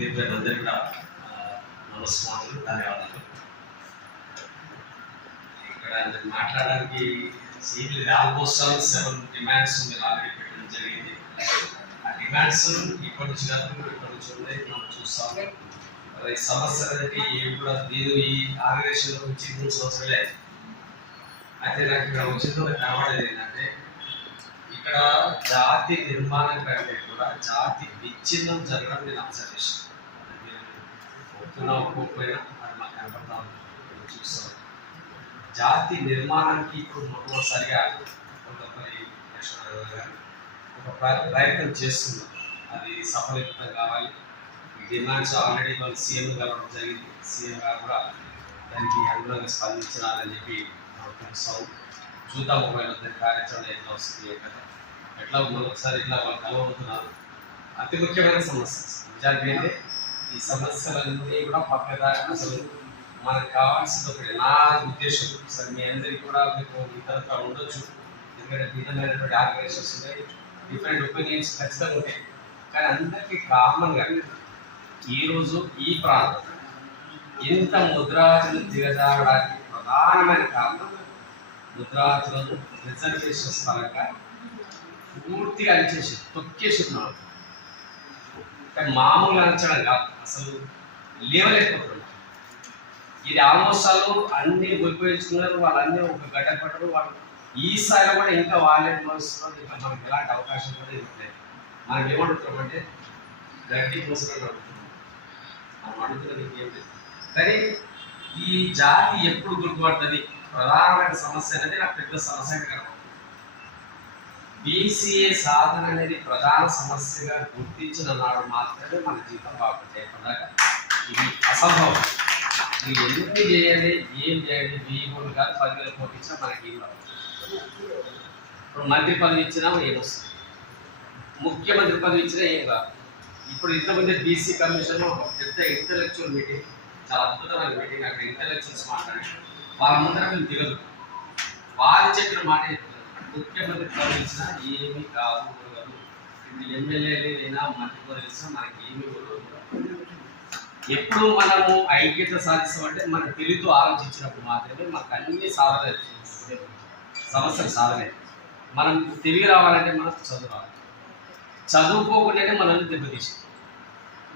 దీనిపైన అందరికీ కూడా నమస్కారాలు ధన్యవాదాలు. ఇక్కడ మాట్లాడడానికి సీట్లు ఆల్మోస్ట్ ఆల్ సెవెన్ డిమాండ్స్ మీరు ఆల్రెడీ పెట్టడం జరిగింది. ఆ డిమాండ్స్ ఇప్పటి నుంచి కాదు ఇప్పటి నుంచి ఉన్నాయి. మనం చూస్తాము మరి సమస్య అనేది ఏమి కూడా నేను ఈ ఆర్గనైజేషన్ వచ్చి మూడు సంవత్సరాలే అయితే నాకు ఇక్కడ వచ్చిందో కనబడేది ఏంటంటే ఇక్కడ జాతి నిర్మాణం కంటే కూడా జాతి విచ్ఛిన్నం జరగడం నేను అబ్జర్వ్ చేశాను. ఒప్పుకున్నా ఒప్పుకోకపోయినా అది మాకు కనపడతా చూస్తాం జాతి నిర్మాణానికి ఇప్పుడు మొట్టమొదటిసారిగా కొంతమంది గారు ఒక ప్రయత్నం చేస్తున్నాం అది సఫలీకృతం కావాలి. డిమాండ్స్ ఆల్రెడీ వాళ్ళు సీఎం కలవడం జరిగింది. సీఎం గారు కూడా దానికి అనుగుణంగా స్పందించాలని చెప్పి మనం చూస్తాం చూద్దాం ఒకవేళ దాని కార్యాచరణ ఎట్లా వస్తుంది కదా ఎట్లా మరొకసారి ఇట్లా వాళ్ళు కలవబోతున్నారు. అతి ముఖ్యమైన సమస్య. నిజానికి అయితే ఈ సమస్యలన్నీ కూడా పక్కదారి అసలు మనకు కావాల్సింది ఒకటి. నా ఉద్దేశం. సరే మీ అందరికీ కూడా మీకు ఇతరత్ర ఉండొచ్చు. ఎందుకంటే భిన్నమైనటువంటి ఆర్గనైజేషన్స్ ఉన్నాయి డిఫరెంట్ ఒపీనియన్స్ ఖచ్చితంగా ఉంటాయి. కానీ అందరికీ కామన్గా ఈరోజు ఈ ప్రాంతం ఇంత ముద్రాజులు దిగజారడానికి ప్రధానమైన కారణం ముద్రాజులను రిజర్వేషన్స్ పరంగా పూర్తిగా అనిచేసి తొక్కేసి కానీ మామూలుగా అంచడం కాదు. అసలు లేవలేకపోతున్నారు ఇది ఆల్మోస్ట్ వాళ్ళు అన్ని ఉపయోగించుకున్నారు వాళ్ళన్నీ ఒక గడ్డ పట్టరు వాళ్ళు ఈ స్థాయిలో కూడా ఇంకా వాళ్ళే మరుస్తున్నారు ఇంకా మనకి ఎలాంటి అవకాశం కూడా ఇవ్వలేదు మనం ఏమడుగుతున్నాం అంటే గడ్డి మోసుకొని అడుగుతున్నాం మనం అడుగుతున్నది ఏం లేదు. కానీ ఈ జాతి ఎప్పుడు గుర్తుపడుతుంది? ప్రధానమైన సమస్య అనేది నాకు పెద్ద సమస్యగా కనపడుతుంది బీసీఏ సాధన అనేది ప్రధాన సమస్యగా గుర్తించిన నాడు మాత్రమే మన జీవితం బాగుంటాయి ఇది అసంభవం. మీరు ఎందుకు చేయాలి ఏం చేయాలి వెయ్యి కాదు పదివేల కోట్లు ఇచ్చినా మనకి ఏం ఇప్పుడు మంత్రి పదవి ఇచ్చినా ఏమొస్తుంది ముఖ్యమంత్రి పదవి ఇచ్చినా ఏం కాదు. ఇప్పుడు ఇంతమంది బీసీ కమిషన్ ఒక పెద్ద ఇంటలెక్చువల్ మీటింగ్ చాలా అద్భుతమైన మీటింగ్ అక్కడ ఇంటలెక్చువల్స్ మాట్లాడారు. వాళ్ళ ముందర మేము దిగదు. వారి చెప్పిన మాట ముఖ్యమంత్రి పదవి ఏమీ కాదు ఉండదు ఇప్పుడు ఎమ్మెల్యేలు మంత్రి పదవి మనకి ఏమీ ఉండదు ఎప్పుడు మనము ఐక్యత సాధిస్తామంటే మన తెలుగుతో ఆలోచించినప్పుడు మాత్రమే మనకు అన్ని సాధన సమస్యలు సాధన. మనం తెలివి రావాలంటే మనకు చదువు రావాలి. చదువుకోకుండానే మనల్ని దెబ్బతీసి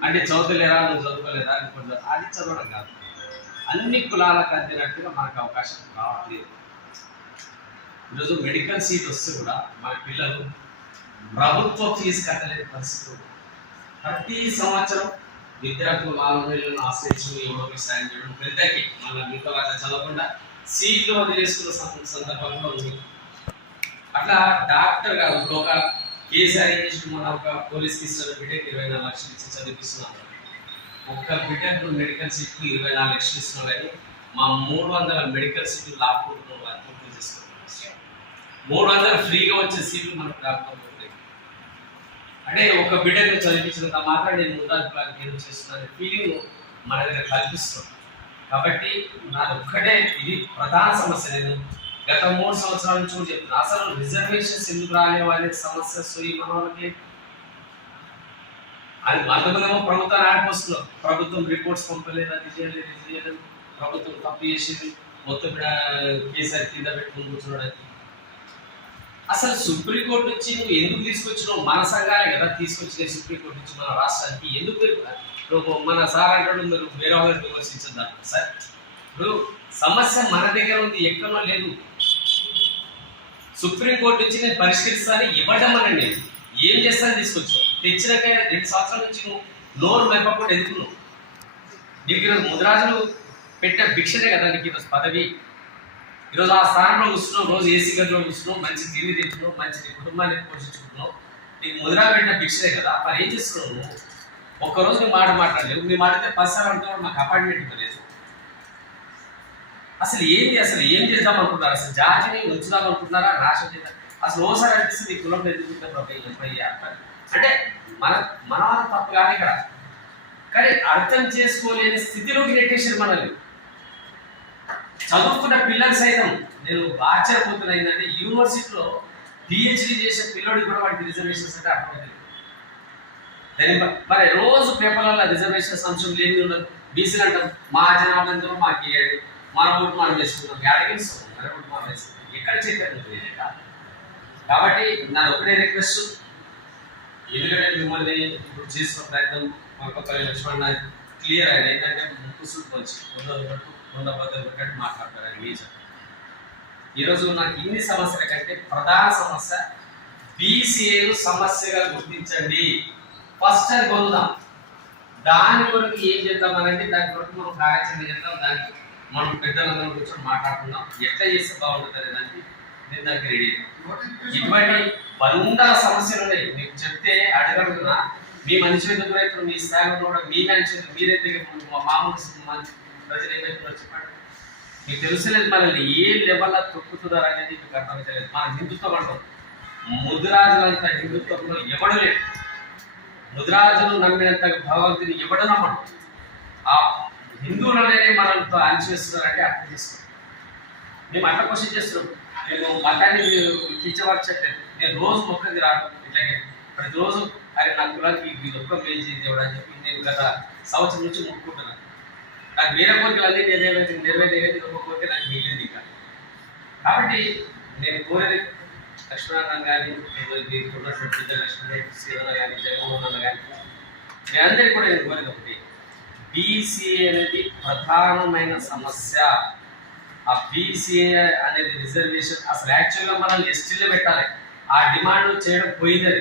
అంటే చదువుతలేరా నువ్వు చదువుకోలేదా కొంచెం అది చదవడం కాదు. అన్ని కులాలకు అందినట్టుగా మనకు అవకాశం రావట్లేదు. ఈరోజు మెడికల్ సీట్ వస్తే కూడా మన పిల్లలు ప్రభుత్వ ఫీజు కట్టలేని పరిస్థితి ప్రతి సంవత్సరం విద్యార్థులు వాళ్ళని ఆశ్రయించడం ఎవరికి సాయం చేయడం పెద్దకి మన మిగతా చదవకుండా సీట్లు వదిలేసుకున్న సందర్భంలో ఉంది. అట్లా డాక్టర్ కాదు ఇప్పుడు ఒక కేసు అరేంజ్ చేసి మన ఒక పోలీస్ ఇస్తున్న బిడ్డకి ఇరవై నాలుగు లక్షలు ఇచ్చి చదివిస్తున్నాం ఒక్క బిడ్డకు మెడికల్ సీట్లు ఇరవై నాలుగు లక్షలు ఇస్తున్నాం కానీ మా మూడు వందల మెడికల్ సీట్లు లాక్కుంటున్నాం వాళ్ళు పూర్తి మూడు వందలు ఫ్రీగా వచ్చే సీట్లు మనకు రాకపోతే అంటే ఒక బిడ్డను చదివించినంత మాత్రం నేను ముందాకు ఏదో చేస్తున్నాను ఫీలింగ్ మన దగ్గర కల్పిస్తుంది కాబట్టి నాది ఒక్కటే ఇది ప్రధాన సమస్య నేను గత మూడు సంవత్సరాల నుంచి కూడా చెప్తున్నా. అసలు రిజర్వేషన్స్ ఎందుకు రాలేవు అనే సమస్య? సోయి మన వాళ్ళకి అది అంతమందేమో ప్రభుత్వాన్ని ఆడిపోస్తున్నారు ప్రభుత్వం రిపోర్ట్స్ పంపలేదు? అది చేయలేదు ఇది చేయలేదు. ప్రభుత్వం తప్పు చేసేది. మొత్తం ఇక్కడ కేసీఆర్ కింద పెట్టుకుని కూర్చున్నాడు అసలు సుప్రీంకోర్టు నుంచి నువ్వు ఎందుకు తీసుకొచ్చినావు? మన సంఘాలే కదా తీసుకొచ్చిన సుప్రీంకోర్టు నుంచి మన రాష్ట్రానికి. ఎందుకు నువ్వు మన సార్ అంటాడు మీరు వేరే వాళ్ళని విమర్శించద్దా? సార్ ఇప్పుడు సమస్య మన దగ్గర ఉంది ఎక్కడో లేదు. సుప్రీంకోర్టు నుంచి నేను పరిష్కరిస్తాను ఇవ్వడం అని నేను. ఏం చేస్తాను తీసుకొచ్చావు తెచ్చినాక రెండు సంవత్సరాల నుంచి నువ్వు నోరు మెప్పకుండా ఎదుకున్నావు నీకు ముద్రాజులు పెట్టిన భిక్షనే కదా నీకు ఈరోజు పదవి? ఈరోజు ఆ స్థానంలో కూర్చున్నావు రోజు ఏసీ గదిలో కూర్చున్నావు మంచి తిండి తింటున్నావు మంచి నీ కుటుంబాన్ని పోషించుకుంటున్నావు నీకు ముద్రా పెట్టిన భిక్షనే కదా. మరి ఏం చేస్తున్నావు నువ్వు? ఒక్కరోజు నీ మాట మాట్లాడలేవు. నీ అయితే పదిసార్లు అంటావు మాకు అపాయింట్మెంట్ ఇవ్వలేదు. అసలు ఏంది? అసలు ఏం చేద్దాం అనుకుంటున్నారు? అసలు జాతిని ఉంచుదాం అనుకుంటున్నారా? నాశనం చేద్దాం? అసలు ఓసారి అనిపిస్తుంది ఈ కులంలో ఎందుకు అంటే మన మన వాళ్ళ తప్పు కాదు ఇక్కడ. కానీ అర్థం చేసుకోలేని స్థితిలోకి నెట్టేసారు మనల్ని. చదువుకున్న పిల్లలు సైతం నేను ఆశ్చర్యపోతున్నా ఏంటంటే యూనివర్సిటీలో పిహెచ్డి చేసే పిల్లడికి కూడా వాటి రిజర్వేషన్స్ అంటే అర్థమైంది దాని మరి రోజు పేపర్లలో రిజర్వేషన్ అంశం లేని ఉండదు. బీసీలు అంటాం మా జనాభా మాకు ఇవ్వండి మన ఓటు మనం వేసుకుంటాం. గ్యాడగిన్స్ మన ఓటు మనం వేసుకుంటాం. ఎక్కడ చైతన్యం కాబట్టి నా ఒకటే రిక్వెస్ట్ ఎందుకంటే మిమ్మల్ని ఇప్పుడు చేసిన ప్రయత్నం మనకొకరి లక్ష్మణ్ క్లియర్ ఆయన ఏంటంటే ముక్కు సూట్ మంచి ఉండదు పట్టు ఉండ బద్దలు పెట్టట్టు మాట్లాడతారు నిజం ఈరోజు నాకు ఇన్ని సమస్యల కంటే ప్రధాన సమస్య బీసీఏలు సమస్యగా గుర్తించండి. ఫస్ట్ అది పొందుదాం. దాని కొరకు ఏం చేద్దాం అనేది దాని కొరకు మనం కార్యాచరణ చేద్దాం. దానికి మనం పెద్దలందరం కూర్చొని మాట్లాడుకుందాం. ఎట్లా చేస్తే బాగుంటుంది అనే దానికి నేను దానికి రెడీ ఇటువంటి వందల సమస్యలు ఉన్నాయి. మీకు చెప్తే అడగడుగునా మీ మనిషి ఎందుకు రైతులు మీ స్థాయిలో కూడా మీ మనిషి మీరైతే మా మామూలు మంచి ప్రజలు ఏమైతున్నారు మీకు తెలుసలేదు మనల్ని ఏ లెవెల్లో తొక్కుతున్నారు అనేది మీకు అర్థమవుతలేదు మన హిందుత్వం అంటాం. ముదిరాజులంత హిందుత్వంలో ఎవడు లేడు. ముదిరాజులు నమ్మినంత భగవంతుని ఎవడు నమ్మడు. ఆ హిందువులనే మనల్ని అణిచివేస్తున్నారంటే అర్థం చేసుకోండి. మేము అట్లా క్వశ్చన్ చేస్తున్నాం. నేను మతాన్ని కించవరచట్లేదు నేను రోజు మొక్కది రాను. ఇట్లాగే ప్రతిరోజు అరే నా కులానికి ఇది ఒక్క మేలు చేసి దేవుడు అని చెప్పి నేను గత సంవత్సరం నుంచి మొక్కుకుంటున్నాను. నాకు వేరే కోరికలు అన్ని నెరవేరేది నెరవేరేది ఒక కోరిక నాకు మిగిలింది ఇంకా. కాబట్టి నేను కోరేది లక్ష్మణ కానీ దీనికి ఉన్నటువంటి పెద్ద లక్ష్మణ సీదన కానీ జగన్మోహన్ అన్న కానీ మీ అందరికీ కూడా నేను కోరేది ఒకటి. బీసీఏ అనేది ప్రధానమైన సమస్య. ఆ బీసీఏ అనేది రిజర్వేషన్. అసలు యాక్చువల్గా మనం లిస్టులో పెట్టాలి. ఆ డిమాండ్ చేయడం పోయింది